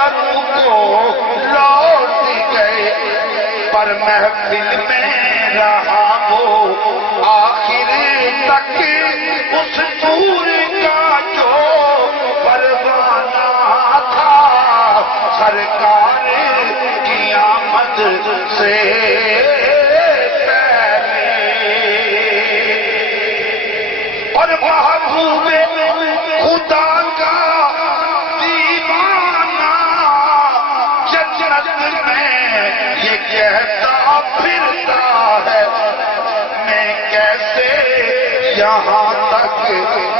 گھروں کو لوٹ گئے، پر محفل میں رہا وہ آخر تک اس نور کا جو پروانہ تھا، سرکار کی آمد سے پہلے۔ اور محبوب خدا کا دیوانہ جنت میں یہ کہتا پھرتا ہے، میں کیسے یہاں تک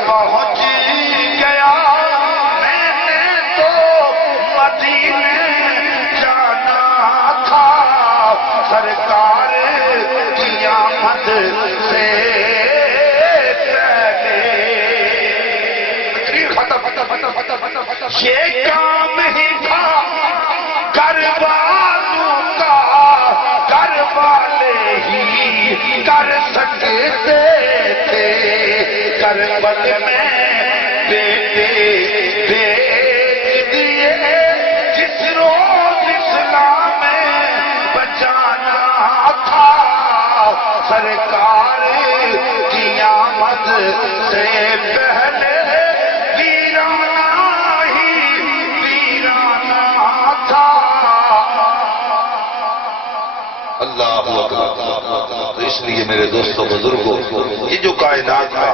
پہنچ گیا، میں نے تو مدینے جانا تھا، سرکار کی آمد سے یہ کام ہی تھا گھر والوں کا، گھر والے ہی کر سکتے تھے، کربل میں بیٹے بیچ دیے، جس روز اسلام بچانا تھا، سرکار کی آمد سے پہلے اللہ اکبر۔ تو اس لیے میرے دوستوں بزرگوں، یہ جو کائنات کا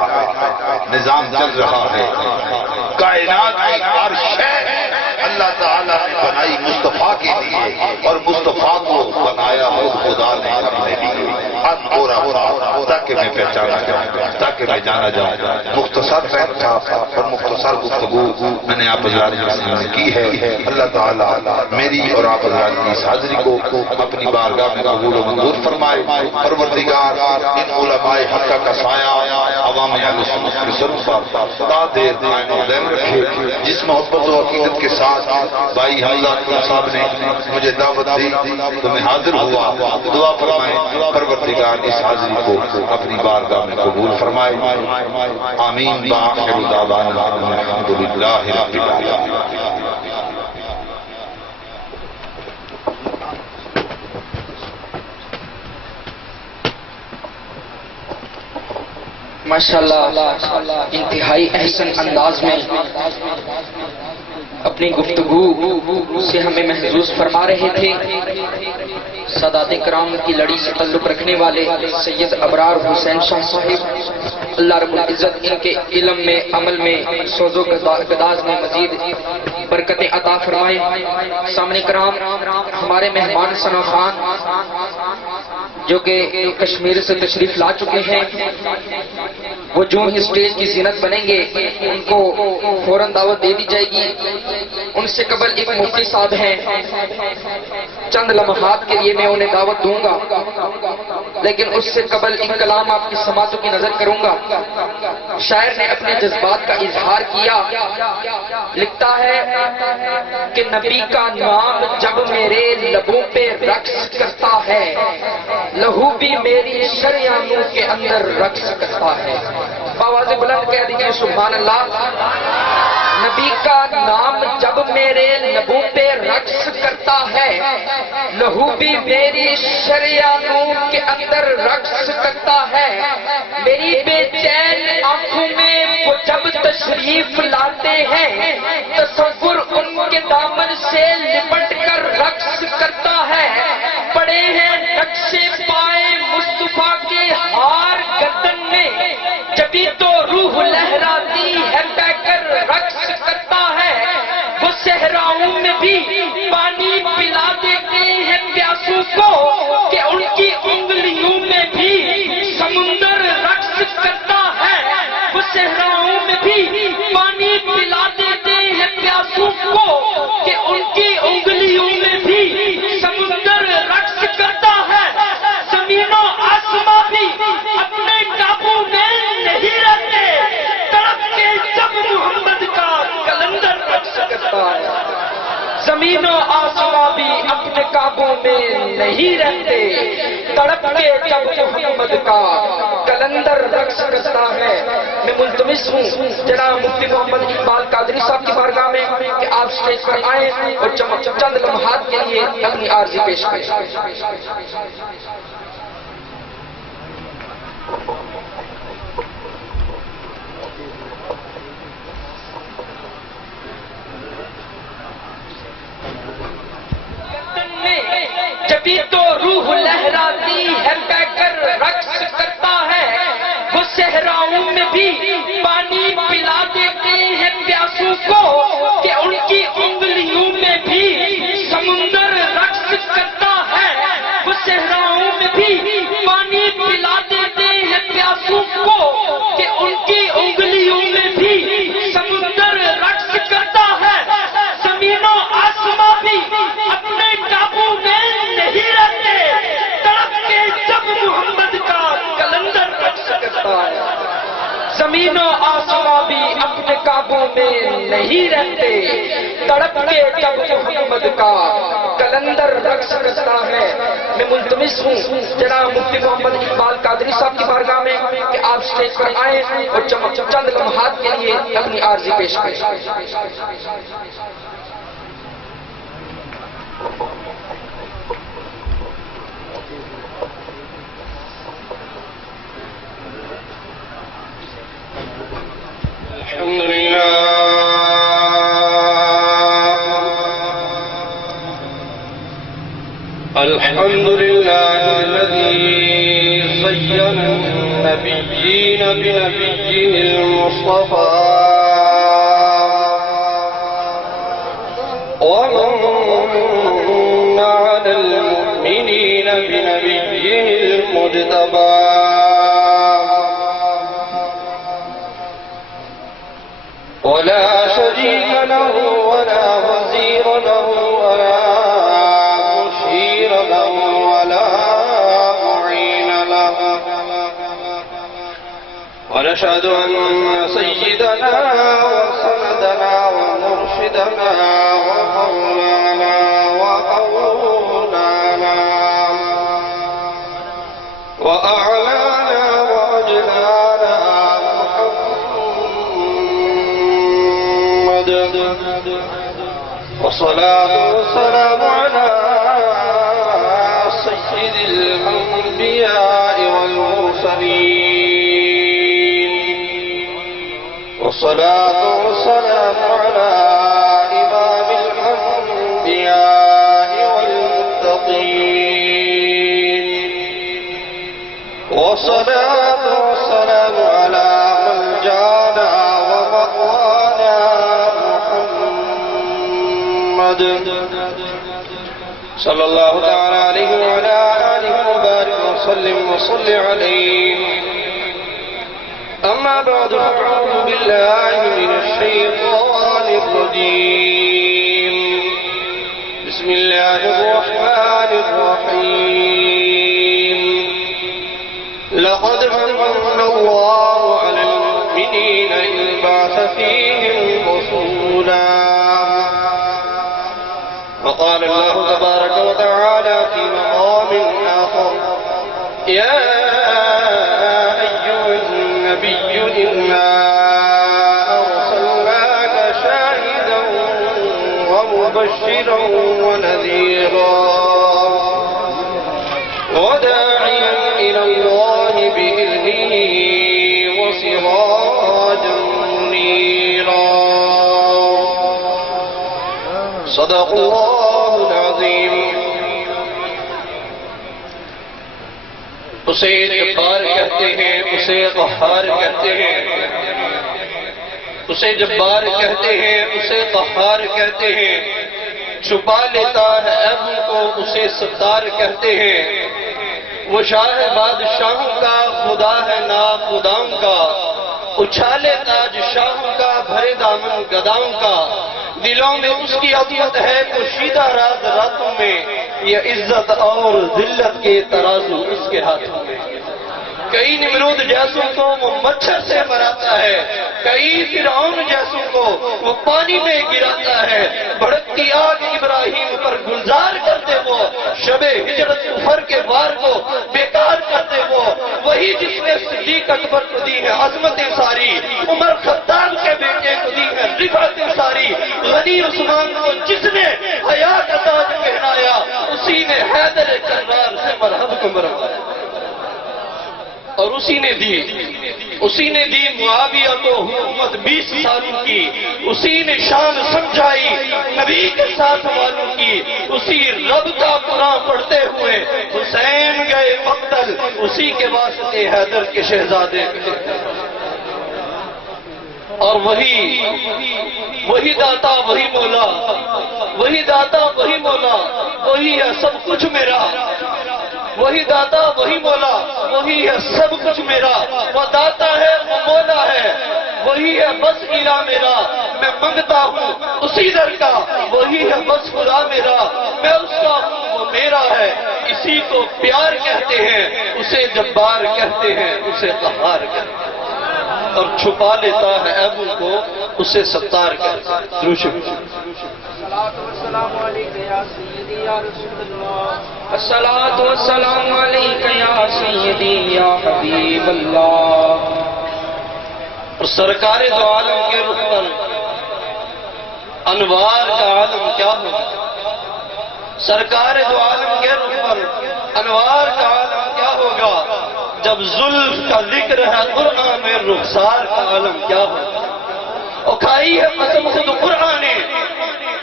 نظام چل رہا ہے، کائنات کی ہر شے اللہ تعالیٰ نے بنائی مصطفیٰ کے لیے، اور مصطفیٰ کو بنایا خود خدا نے اپنے لیے، تاکہ میں پہچانا جاؤں، تاکہ میں جانا جاؤں۔ مختصر ٹائم تھا اور مختصر گفتگو میں نے آپ حضرات کے سامنے کی ہے۔ اللہ تعالیٰ میری اور آپ حضرات کی اس حاضری کو اپنی بارگاہ میں قبول و منظور فرمائے۔ پروردگار ان علماء حق کا سایہ عوام اہل سنت کے سروں پر تا دیر قائم و دائم رکھے۔ جس محبت و عقیدت کے ساتھ بھائی حضرات صاحب نے مجھے دعوت دی تو میں حاضر ہوا، دعا فرمائیں پروردگار اس حاضری کو اپنی بارگاہ میں قبول فرمائے، آمین۔ بآخر دعوانا الحمدللہ رب العالمین۔ ماشاءاللہ انتہائی احسن انداز میں اپنی گفتگو سے ہمیں محظوظ فرما رہے تھے سادات کرام کی لڑی سے تعلق رکھنے والے سید ابرار حسین شاہ صاحب۔ اللہ رب العزت ان کے علم میں، عمل میں، سوز و گداز میں مزید برکتیں عطا فرمائے۔ سامنے کرام ہمارے مہمان ثنا خان جو کہ کشمیر سے تشریف لا چکے ہیں، وہ جو ہی اسٹیج کی زینت بنیں گے ان کو فوراً دعوت دے دی جائے گی۔ ان سے قبل ایک مفتی صاحب ہیں، چند لمحات کے لیے میں انہیں دعوت دوں گا، لیکن اس سے قبل ایک کلام آپ کی سماعتوں کی نظر کروں گا۔ شاعر نے اپنے جذبات کا اظہار کیا، لکھتا ہے کہ نبی کا نام جب میرے لبوں پہ رقص کرتا ہے، لہو بھی میری شریانوں کے اندر رقص کرتا ہے۔ آواز بلند کہہ دیجیے سبحان اللہ۔ نبی کا نام جب میرے لبوں پہ رقص کرتا ہے، لہو بھی میری شریانوں کے اندر رقص کرتا ہے۔ میری بے چین آنکھوں میں وہ جب تشریف لاتے ہیں، تصور ان کے دامن سے لپٹ کر رقص کرتا ہے۔ پڑے ہیں نقشے پائے مصطفیٰ کے ہار گردن میں، جبھی تو روح لہراتی ہے بہ کر رقص کرتا ہے۔ وہ صحراؤں میں بھی پانی پلا دیتے ہیں پیاسوں کو، کہ ان کی انگلیوں میں بھی سمندر رقص کرتا ہے۔ وہ صحراؤں میں بھی پانی پلا دیتے ہیں پیاسوں کو، کہ ان کی انگلیوں میں بھی سمندر رقص کرتا ہے۔ زمین و آسماں بھی اپنے قابو میں نہیں رہتے، تڑپ کے جب محمد کا کلندر رقص کرتا ہے۔ زمین و آسماں بھی اپنے قابو کعبوں میں نہیں رہتے، تڑپ کے جب محمد کا کلندر رقص کرتا ہے۔ میں ملتمس ہوں جناب مفتی محمد اقبال قادری صاحب کی بارگاہ میں کہ آپ اسٹیج پر آئیں اور چند لمحات کے لیے اپنی عرضی پیش کریں۔ جبھی تو روح لہراتی ہے بہ کر رقص کرتا ہے، وہ صحراؤں میں بھی پانی پلا دیتے ہیں پیاسوں کو کہ ان کی انگلیوں میں بھی سمندر رقص کرتا ہے، وہ صحراؤں میں بھی پانی پلا دیتے ہیں پیاسوں کو کہ ان کی انگلیوں میں بھی سمندر رقص کرتا ہے۔ زمین و آسماں بھی اپنے قابو میں نہیں رہتے، تڑپ کے جب محمد کا کلندر رقص کرتا ہے۔ زمین و آسماں بھی اپنے قابو میں نہیں رہتے، تڑپ کے جب محمد کا کلندر رقص کرتا ہے۔ میں ملتمس ہوں جناب مفتی محمد اقبال قادری صاحب کی بارگاہ میں کہ آپ اسٹیج پر آئیں اور چند لمحات کے لیے اپنی عرضی پیش کریں۔ الحمد لله الذي زين النبيين بنبيه المصطفى ومن على المؤمنين بنبيه المجتبى ولا شريك له ولا وزير له ولا مشير له ولا معين له ونشهد أن سيدنا وسندنا ومرشدنا ومولانا وأولانا وأعلانا وأجلانا محمد والصلاة والسلام على سيد الأنبياء والمرسلين والصلاة والسلام على إمام الأنبياء والمتقين والصلاة والسلام على من جانا ومأوانا محمد صلى الله تعالى عليه وعلى آله وبارك وسلم وصل عليه. أما بعد فأعوذ بالله من الشيطان الرجيم. بسم الله الرحمن الرحيم. لقد من الله على المؤمنين إذ بعث فيهم رسولا. وقال الله تبارك وتعالى في مقام آخر: يا أيها النبي إنا أرسلناك شاهدا ومبشرا ونذيرا وداعيا إلى الله بإذنه وسراجا منيرا. صدق الله العظيم. اسے جبار کہتے ہیں، اسے قہار کہتے ہیں، اسے جبار کہتے ہیں، اسے قہار کہتے ہیں. چھپا لیتا ہے عیبوں کو، اسے ستار کہتے ہیں. وہ شاہ بادشاہ کا، خدا ہے ناخداؤں کا. اچھالے تاج شاہ کا، بھرے دامن گداؤں کا. دلوں میں اس کی عظمت ہے پوشیدہ راز راتوں میں. یہ عزت اور ذلت کے ترازو اس کے ہاتھوں میں. کئی نمرود جیسوں کو وہ مچھر سے مراتا ہے، کئی فرعون جیسوں کو وہ پانی میں گراتا ہے. بھڑکتی آگ ابراہیم پر گلزار کرتے وہ ہجرت کفر کے وار کو بیکار کر دے وہی جس نے صدیق اکبر کو دی ہے عظمتیں ساری، عمر خطاب کے بیٹے کو دی ہے رفعتیں ساری، غنی عثمان کو جس نے حیا کا تاج پہنایا اسی نے حیدر کرار سے مرحب کو مروایا، اور اسی نے دی معاویہ کو حکومت 20 سالوں کی، اسی نے شان سمجھائی نبی کے ساتھ والوں کی، اسی رب کا قرآن پڑھتے ہوئے حسین گئے مقتل، اسی کے واسطے حیدر کے شہزادے، اور وہی داتا وہی مولا، وہی داتا وہی مولا، وہی ہے سب کچھ میرا، وہی داتا وہی مولا، وہی ہے سب کچھ میرا، وہ داتا ہے وہ مولا ہے، وہی ہے بس الہ میرا، میں منگتا ہوں اسی در کا، وہی ہے بس خدا میرا، میں اس کا ہوں وہ میرا ہے، اسی کو پیار کہتے ہیں، اسے جبار کہتے ہیں، اسے قہار کہتے ہیں، اور چھپا لیتا ہے عیبوں کو اسے ستار کہتے ہیں۔ الصلاۃ والسلام علیک یا سیدی یا حبیب اللہ۔ اور سرکار دو عالم کے رخ پر انوار کا عالم کیا ہوگا، سرکار دو عالم کے رخ پر انوار کا عالم کیا ہوگا، جب زلف کا ذکر ہے قرآن میں رخسار کا عالم کیا ہوگا، اور کھائی ہے قسم خود قرآن نے،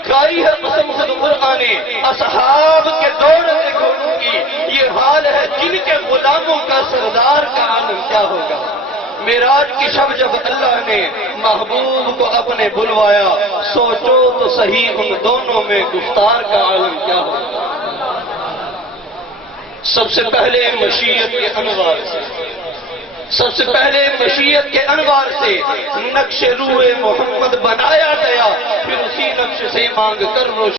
کھائی ہے قسم خود قرآن نے، اصحاب کے دور سے گھوڑوں کی یہ حال ہے جن کے غلاموں کا سردار کا عالم کیا ہوگا۔ معراج کی شب جب اللہ نے محبوب کو اپنے بلوایا، سوچو تو صحیح ان دونوں میں گفتار کا عالم کیا ہوگا۔ سب سے پہلے مشیت کے انوار سے، سب سے پہلے مشیت کے انوار سے نقش روح محمد بنایا گیا، پھر اسی نقش سے مانگ کر روشن